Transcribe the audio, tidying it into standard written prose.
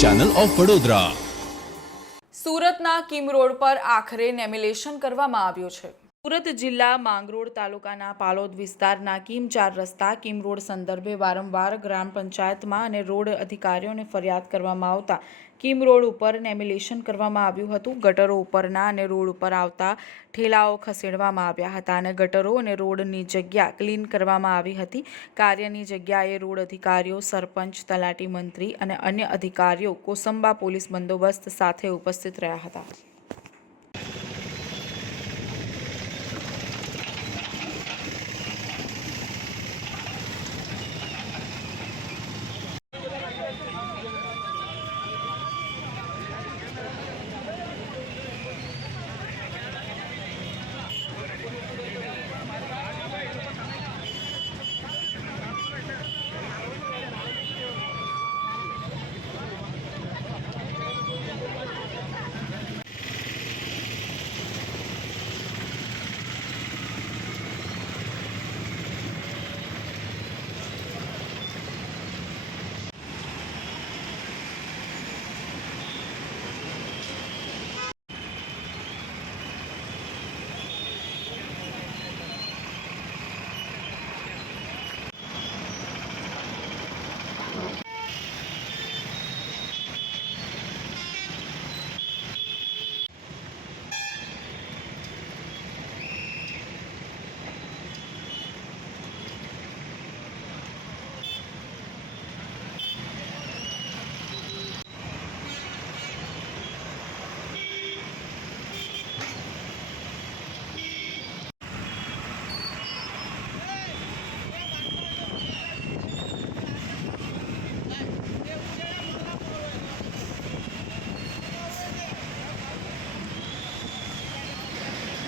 Channel of Vadodara. સુરતના Kim road પર આખરે લેમિનેશન કરવામાં આવ્યું છે। સુરત જિલ્લા માંગરોળ તાલુકાના પાલોદ વિસ્તારના કિમ 4 રસ્તા કિમ રોડ સંદર્ભે વારંવાર ગ્રામ પંચાયતમાં અને રોડ અધિકારીઓને ફરિયાદ કરવામાં આવતા કિમ રોડ ઉપર લેમિનેશન કરવામાં આવ્યું હતું। ગટરો ઉપરના અને રોડ ઉપર આવતા ઠેલાઓ ખસેડવામાં આવ્યા હતા અને ગટરો અને રોડની જગ્યા ક્લીન કરવામાં આવી હતી। કાર્યની જગ્યાએ રોડ અધિકારીઓ, સરપંચ, તલાટી, મંત્રી અને અન્ય અધિકારીઓ કોસંબા પોલીસ બંદોબસ્ત સાથે ઉપસ્થિત રહ્યા હતા।